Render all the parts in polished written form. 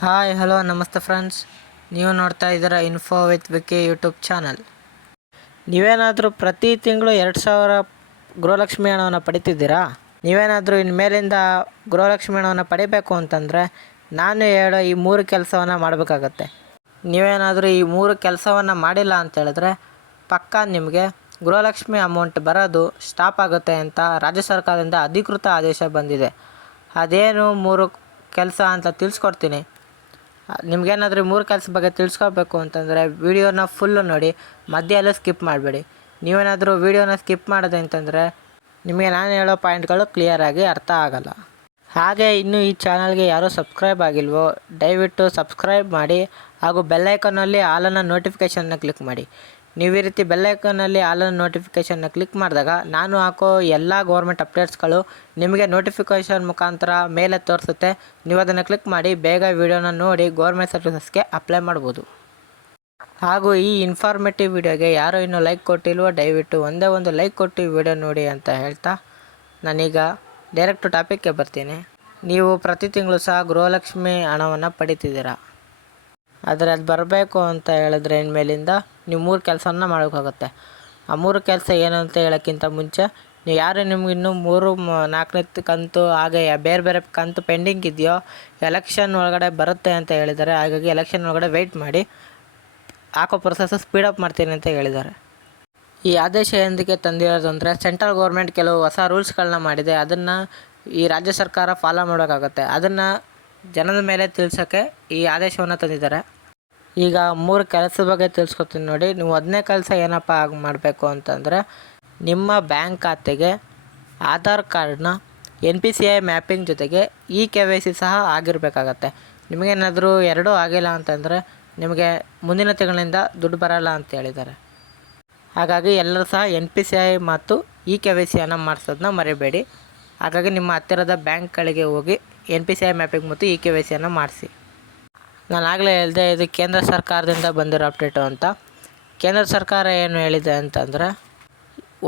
Hi hello ನಮಸ್ತೆ friends, ನೀವು ನೋಡ್ತಾ ಇದ್ದೀರಾ info with Vicky YouTube channel. ನೀವೇನಾದರೂ ಪ್ರತಿ ತಿಂಗಳು 2000 ಗೃಹಲಕ್ಷ್ಮಿ ಹಣವನ್ನು ಪಡಿತಿದ್ದೀರಾ? ನೀವೇನಾದರೂ ಇನ್ಮೇಲಿಂದ ಗೃಹಲಕ್ಷ್ಮಿ ಹಣವನ್ನು ಪಡಿಬೇಕು ಅಂತಂದರೆ ನಾನು ಹೇಳೋ ಈ 3 ಕೆಲಸವನ್ನು ಮಾಡಬೇಕಾಗತ್ತೆ. ನೀವೇನಾದರೂ ಈ 3 ಕೆಲಸವನ್ನು ಮಾಡಿಲ್ಲ ಅಂತ ಹೇಳಿದ್ರೆ ಪಕ್ಕಾ ನಿಮಗೆ ಗೃಹಲಕ್ಷ್ಮಿ ಅಮೌಂಟ್ ಬರೋದು ಸ್ಟಾಪ್ ಆಗುತ್ತೆ ಅಂತ ರಾಜ್ಯ ಸರ್ಕಾರದಿಂದ ಅಧಿಕೃತ ಆದೇಶ ಬಂದಿದೆ. ಅದೇನು 3 ಕೆಲಸ ಅಂತ ತಿಳಿಸ್ಕೊಡ್ತೀನಿ. ನಿಮಗೇನಾದರೂ 3 ಕೆಲಸ ಬಗ್ಗೆ ತಿಳ್ಸ್ಕೊಬೇಕು ಅಂತಂದರೆ ವಿಡಿಯೋನ ಫುಲ್ಲು ನೋಡಿ, ಮಧ್ಯೆಲ್ಲೂ ಸ್ಕಿಪ್ ಮಾಡಬೇಡಿ. ನೀವೇನಾದರೂ ವಿಡಿಯೋನ ಸ್ಕಿಪ್ ಮಾಡಿದೆ ಅಂತಂದರೆ ನಿಮಗೆ ನಾನು ಹೇಳೋ ಪಾಯಿಂಟ್ಗಳು ಕ್ಲಿಯರಾಗಿ ಅರ್ಥ ಆಗಲ್ಲ. ಹಾಗೆ ಇನ್ನೂ ಈ ಚಾನಲ್ಗೆ ಯಾರೂ ಸಬ್ಸ್ಕ್ರೈಬ್ ಆಗಿಲ್ವೋ ದಯವಿಟ್ಟು ಸಬ್ಸ್ಕ್ರೈಬ್ ಮಾಡಿ ಹಾಗೂ ಬೆಲ್ಲೈಕನ್ನಲ್ಲಿ ಆಲನ್ನು ನೋಟಿಫಿಕೇಷನ್ನ ಕ್ಲಿಕ್ ಮಾಡಿ. ನೀವು ಈ ರೀತಿ ಬೆಲ್ಲೈಕನ್ನಲ್ಲಿ ಆಲನ್ನು ನೋಟಿಫಿಕೇಷನ್ನ ಕ್ಲಿಕ್ ಮಾಡಿದಾಗ ನಾನು ಹಾಕೋ ಎಲ್ಲ ಗೌರ್ಮೆಂಟ್ ಅಪ್ಡೇಟ್ಸ್ಗಳು ನಿಮಗೆ ನೋಟಿಫಿಕೇಷನ್ ಮುಖಾಂತರ ಮೇಲೆ ತೋರಿಸುತ್ತೆ. ನೀವು ಅದನ್ನು ಕ್ಲಿಕ್ ಮಾಡಿ ಬೇಗ ವಿಡಿಯೋನ ನೋಡಿ ಗೌರ್ಮೆಂಟ್ ಸರ್ವಿಸಸ್ಗೆ ಅಪ್ಲೈ ಮಾಡ್ಬೋದು. ಹಾಗೂ ಈ ಇನ್ಫಾರ್ಮೇಟಿವ್ ವಿಡಿಯೋಗೆ ಯಾರೋ ಇನ್ನೂ ಲೈಕ್ ಕೊಟ್ಟಿಲ್ವೋ ದಯವಿಟ್ಟು ಒಂದೇ ಒಂದು ಲೈಕ್ ಕೊಟ್ಟು ವಿಡಿಯೋ ನೋಡಿ ಅಂತ ಹೇಳ್ತಾ ನಾನೀಗ ಡೈರೆಕ್ಟು ಟಾಪಿಕ್ಗೆ ಬರ್ತೀನಿ. ನೀವು ಪ್ರತಿ ತಿಂಗಳು ಸಹ ಗೃಹಲಕ್ಷ್ಮಿ ಹಣವನ್ನು ಪಡಿತಿದ್ದೀರಾ, ಆದರೆ ಅದು ಬರಬೇಕು ಅಂತ ಹೇಳಿದ್ರೆ ಇನ್ಮೇಲಿಂದ ನೀವು 3 ಕೆಲಸವನ್ನು ಮಾಡೋಕ್ಕಾಗುತ್ತೆ. ಆ 3 ಕೆಲಸ ಏನು ಅಂತ ಹೇಳೋಕ್ಕಿಂತ ಮುಂಚೆ ನೀವು ಯಾರು ನಿಮ್ಗೆ ಇನ್ನೂ 4ನೇ ಕಂತು ಹಾಗೆ ಬೇರೆ ಬೇರೆ ಕಂತು ಪೆಂಡಿಂಗ್ ಇದೆಯೋ ಎಲೆಕ್ಷನ್ ಒಳಗಡೆ ಬರುತ್ತೆ ಅಂತ ಹೇಳಿದ್ದಾರೆ. ಹಾಗಾಗಿ ಎಲೆಕ್ಷನ್ ಒಳಗಡೆ ವೆಯ್ಟ್ ಮಾಡಿ, ಹಾಕೋ ಪ್ರೊಸೆಸ್ ಸ್ಪೀಡಪ್ ಮಾಡ್ತೀನಿ ಅಂತ ಹೇಳಿದ್ದಾರೆ. ಈ ಆದೇಶ ಎಂದಕ್ಕೆ ತಂದಿರೋದು ಅಂದರೆ ಸೆಂಟ್ರಲ್ ಗೌರ್ಮೆಂಟ್ ಕೆಲವು ಹೊಸ ರೂಲ್ಸ್ಗಳನ್ನ ಮಾಡಿದೆ. ಅದನ್ನು ಈ ರಾಜ್ಯ ಸರ್ಕಾರ ಫಾಲೋ ಮಾಡೋಕ್ಕಾಗುತ್ತೆ. ಅದನ್ನು ಜನದ ಮೇಲೆ ತಿಳಿಸೋಕ್ಕೆ ಈ ಆದೇಶವನ್ನು ತಂದಿದ್ದಾರೆ. ಈಗ 3 ಕೆಲಸದ ಬಗ್ಗೆ ತಿಳಿಸ್ಕೊತೀನಿ ನೋಡಿ. ನೀವು 1ನೇ ಕೆಲಸ ಏನಪ್ಪ ಮಾಡಬೇಕು ಅಂತಂದರೆ ನಿಮ್ಮ ಬ್ಯಾಂಕ್ ಖಾತೆಗೆ ಆಧಾರ್ ಕಾರ್ಡ್ನ NPCI ಮ್ಯಾಪಿಂಗ್ ಜೊತೆಗೆ KYC ಸಹ ಆಗಿರಬೇಕಾಗತ್ತೆ. ನಿಮಗೇನಾದರೂ 2 ಆಗಿಲ್ಲ ಅಂತಂದರೆ ನಿಮಗೆ ಮುಂದಿನ ತಿಂಗಳಿಂದ ದುಡ್ಡು ಬರಲ್ಲ ಅಂತ ಹೇಳಿದ್ದಾರೆ. ಹಾಗಾಗಿ ಎಲ್ಲರೂ ಸಹ NPCI ಮತ್ತು KYCಯನ್ನು ಮಾಡಿಸೋದನ್ನ ಮರಿಬೇಡಿ. ಹಾಗಾಗಿ ನಿಮ್ಮ ಹತ್ತಿರದ ಬ್ಯಾಂಕ್ಗಳಿಗೆ ಹೋಗಿ NPCI ಮ್ಯಾಪಿಂಗ್ ಮತ್ತು KYCಯನ್ನು ಮಾಡಿಸಿ. ನಾನು ಆಗಲೇ ಹೇಳಿದೆ, ಇದು ಕೇಂದ್ರ ಸರ್ಕಾರದಿಂದ ಬಂದಿರೋ ಅಪ್ಡೇಟು ಅಂತ. ಕೇಂದ್ರ ಸರ್ಕಾರ ಏನು ಹೇಳಿದೆ ಅಂತಂದರೆ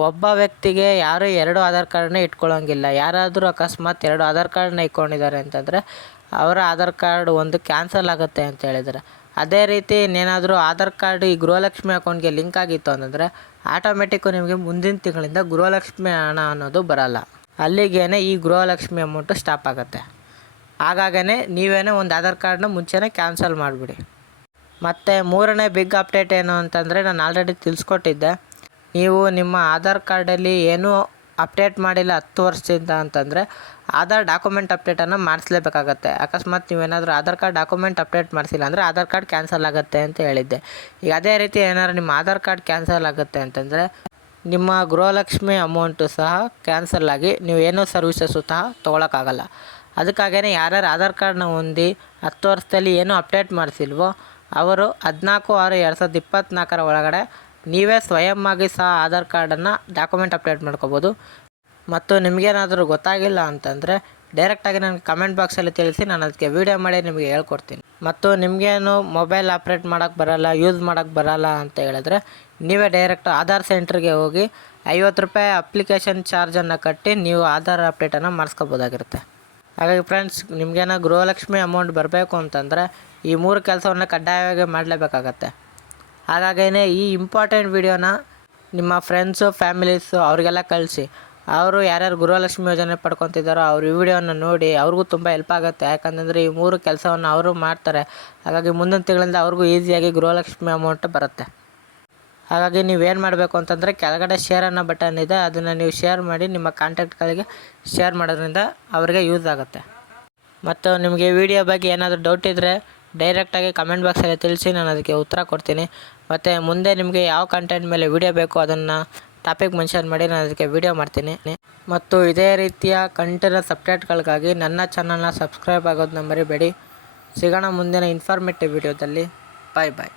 ಒಬ್ಬ ವ್ಯಕ್ತಿಗೆ ಯಾರೂ 2 ಆಧಾರ್ ಕಾರ್ಡನ್ನ ಇಟ್ಕೊಳ್ಳೋಂಗಿಲ್ಲ. ಯಾರಾದರೂ ಅಕಸ್ಮಾತ್ 2 ಆಧಾರ್ ಕಾರ್ಡನ್ನ ಇಟ್ಕೊಂಡಿದ್ದಾರೆ ಅಂತಂದರೆ ಅವರ ಆಧಾರ್ ಕಾರ್ಡ್ ಒಂದು ಕ್ಯಾನ್ಸಲ್ ಆಗುತ್ತೆ ಅಂತ ಹೇಳಿದ್ದಾರೆ. ಅದೇ ರೀತಿ ಇನ್ನೇನಾದರೂ ಆಧಾರ್ ಕಾರ್ಡ್ ಈ ಗೃಹಲಕ್ಷ್ಮಿ ಅಕೌಂಟ್ಗೆ ಲಿಂಕ್ ಆಗಿತ್ತು ಅಂತಂದರೆ ಆಟೋಮೆಟಿಕ್ಕು ನಿಮಗೆ ಮುಂದಿನ ತಿಂಗಳಿಂದ ಗೃಹಲಕ್ಷ್ಮಿ ಹಣ ಅನ್ನೋದು ಬರಲ್ಲ. ಅಲ್ಲಿಗೇ ಈ ಗೃಹಲಕ್ಷ್ಮಿ ಅಮೌಂಟು ಸ್ಟಾಪ್ ಆಗುತ್ತೆ. ಹಾಗಾಗೇ ನೀವೇನೇ ಒಂದು ಆಧಾರ್ ಕಾರ್ಡನ್ನ ಮುಂಚೆನೇ ಕ್ಯಾನ್ಸಲ್ ಮಾಡಿಬಿಡಿ. ಮತ್ತು 3ನೇ ಬಿಗ್ ಅಪ್ಡೇಟ್ ಏನು ಅಂತಂದರೆ ನಾನು ಆಲ್ರೆಡಿ ತಿಳಿಸ್ಕೊಟ್ಟಿದ್ದೆ. ನೀವು ನಿಮ್ಮ ಆಧಾರ್ ಕಾರ್ಡಲ್ಲಿ ಏನೂ ಅಪ್ಡೇಟ್ ಮಾಡಿಲ್ಲ 10 ವರ್ಷದಿಂದ ಅಂತಂದರೆ ಆಧಾರ್ ಡಾಕ್ಯುಮೆಂಟ್ ಅಪ್ಡೇಟನ್ನು ಮಾಡಿಸ್ಲೇಬೇಕಾಗತ್ತೆ. ಅಕಸ್ಮಾತ್ ನೀವೇನಾದರೂ ಆಧಾರ್ ಕಾರ್ಡ್ ಡಾಕ್ಯುಮೆಂಟ್ ಅಪ್ಡೇಟ್ ಮಾಡಿಸಿಲ್ಲ ಅಂದರೆ ಆಧಾರ್ ಕಾರ್ಡ್ ಕ್ಯಾನ್ಸಲ್ ಆಗುತ್ತೆ ಅಂತ ಹೇಳಿದ್ದೆ. ಈಗ ಅದೇ ರೀತಿ ಏನಾದ್ರು ನಿಮ್ಮ ಆಧಾರ್ ಕಾರ್ಡ್ ಕ್ಯಾನ್ಸಲ್ ಆಗುತ್ತೆ ಅಂತಂದರೆ ನಿಮ್ಮ ಗೃಹಲಕ್ಷ್ಮಿ ಅಮೌಂಟು ಸಹ ಕ್ಯಾನ್ಸಲ್ ಆಗಿ ನೀವು ಏನೂ ಸರ್ವಿಸಸ್ಸು ಸಹ ತೊಗೊಳಕ್ಕಾಗಲ್ಲ. ಅದಕ್ಕಾಗೇ ಯಾರ್ಯಾರು ಆಧಾರ್ ಕಾರ್ಡ್ನ ಹೊಂದಿ 10 ವರ್ಷದಲ್ಲಿ ಏನೂ ಅಪ್ಡೇಟ್ ಮಾಡಿಸಿಲ್ವೋ ಅವರು 14/6/2024 ಒಳಗಡೆ ನೀವೇ ಸ್ವಯಂವಾಗಿ ಸಹ ಆಧಾರ್ ಕಾರ್ಡನ್ನು ಡಾಕ್ಯುಮೆಂಟ್ ಅಪ್ಡೇಟ್ ಮಾಡ್ಕೋಬೋದು. ಮತ್ತು ನಿಮಗೇನಾದರೂ ಗೊತ್ತಾಗಿಲ್ಲ ಅಂತಂದರೆ ಡೈರೆಕ್ಟಾಗಿ ನನಗೆ ಕಮೆಂಟ್ ಬಾಕ್ಸಲ್ಲಿ ತಿಳಿಸಿ, ನಾನು ಅದಕ್ಕೆ ವೀಡಿಯೋ ಮಾಡಿ ನಿಮಗೆ ಹೇಳ್ಕೊಡ್ತೀನಿ. ಮತ್ತು ನಿಮಗೇನು ಮೊಬೈಲ್ ಆಪ್ರೇಟ್ ಮಾಡೋಕ್ಕೆ ಬರೋಲ್ಲ, ಯೂಸ್ ಮಾಡೋಕ್ಕೆ ಬರೋಲ್ಲ ಅಂತ ಹೇಳಿದ್ರೆ ನೀವೇ ಡೈರೆಕ್ಟ್ ಆಧಾರ್ ಸೆಂಟ್ರಿಗೆ ಹೋಗಿ ₹50 ಅಪ್ಲಿಕೇಶನ್ ಚಾರ್ಜನ್ನು ಕಟ್ಟಿ ನೀವು ಆಧಾರ್ ಅಪ್ಡೇಟನ್ನು ಮಾಡಿಸ್ಕೋಬೋದಾಗಿರುತ್ತೆ. ಹಾಗಾಗಿ ಫ್ರೆಂಡ್ಸ್, ನಿಮಗೇನೋ ಗೃಹಲಕ್ಷ್ಮಿ ಅಮೌಂಟ್ ಬರಬೇಕು ಅಂತಂದರೆ ಈ 3 ಕೆಲಸವನ್ನು ಕಡ್ಡಾಯವಾಗಿ ಮಾಡಲೇಬೇಕಾಗತ್ತೆ. ಹಾಗಾಗೇ ಈ ಇಂಪಾರ್ಟೆಂಟ್ ವಿಡಿಯೋನ ನಿಮ್ಮ ಫ್ರೆಂಡ್ಸು ಫ್ಯಾಮಿಲೀಸು ಅವರಿಗೆಲ್ಲ ಕಳಿಸಿ. ಅವರು ಯಾರ್ಯಾರು ಗೃಹಲಕ್ಷ್ಮಿ ಯೋಜನೆ ಪಡ್ಕೊತಿದ್ದಾರೋ ಅವ್ರು ಈ ವಿಡಿಯೋನ ನೋಡಿ, ಅವ್ರಿಗೂ ತುಂಬ ಹೆಲ್ಪ್ ಆಗುತ್ತೆ. ಯಾಕಂತಂದರೆ ಈ 3 ಕೆಲಸವನ್ನು ಅವರು ಮಾಡ್ತಾರೆ. ಹಾಗಾಗಿ ಮುಂದಿನ ತಿಂಗಳಿಂದ ಅವ್ರಿಗೂ ಈಸಿಯಾಗಿ ಗೃಹಲಕ್ಷ್ಮಿ ಅಮೌಂಟ್ ಬರುತ್ತೆ. ಹಾಗಾಗಿ ನೀವೇನು ಮಾಡಬೇಕು ಅಂತಂದರೆ ಕೆಳಗಡೆ ಶೇರ್ ಅನ್ನೋ ಬಟನ್ ಇದೆ, ಅದನ್ನು ನೀವು ಶೇರ್ ಮಾಡಿ ನಿಮ್ಮ ಕಾಂಟ್ಯಾಕ್ಟ್ಗಳಿಗೆ ಶೇರ್ ಮಾಡೋದ್ರಿಂದ ಅವರಿಗೆ ಯೂಸ್ ಆಗುತ್ತೆ. ಮತ್ತು ನಿಮಗೆ ವಿಡಿಯೋ ಬಗ್ಗೆ ಏನಾದರೂ ಡೌಟ್ ಇದ್ದರೆ ಡೈರೆಕ್ಟಾಗಿ ಕಮೆಂಟ್ ಬಾಕ್ಸಲ್ಲಿ ತಿಳಿಸಿ, ನಾನು ಅದಕ್ಕೆ ಉತ್ತರ ಕೊಡ್ತೀನಿ. ಮತ್ತು ಮುಂದೆ ನಿಮಗೆ ಯಾವ ಕಂಟೆಂಟ್ ಮೇಲೆ ವಿಡಿಯೋ ಬೇಕು ಅದನ್ನು ಟಾಪಿಕ್ ಮೆನ್ಷನ್ ಮಾಡಿ, ನಾನು ಅದಕ್ಕೆ ವಿಡಿಯೋ ಮಾಡ್ತೀನಿ. ಮತ್ತು ಇದೇ ರೀತಿಯ ಕಂಟೆಂಟ್ ಅಪ್ಡೇಟ್ಗಳಿಗಾಗಿ ನನ್ನ ಚಾನಲ್ನ ಸಬ್ಸ್ಕ್ರೈಬ್ ಆಗೋದನ್ನ ಮರಿಬೇಡಿ. ಸಿಗೋಣ ಮುಂದಿನ ಇನ್ಫಾರ್ಮೇಟಿವ್ ವಿಡಿಯೋದಲ್ಲಿ. ಬಾಯ್ ಬಾಯ್.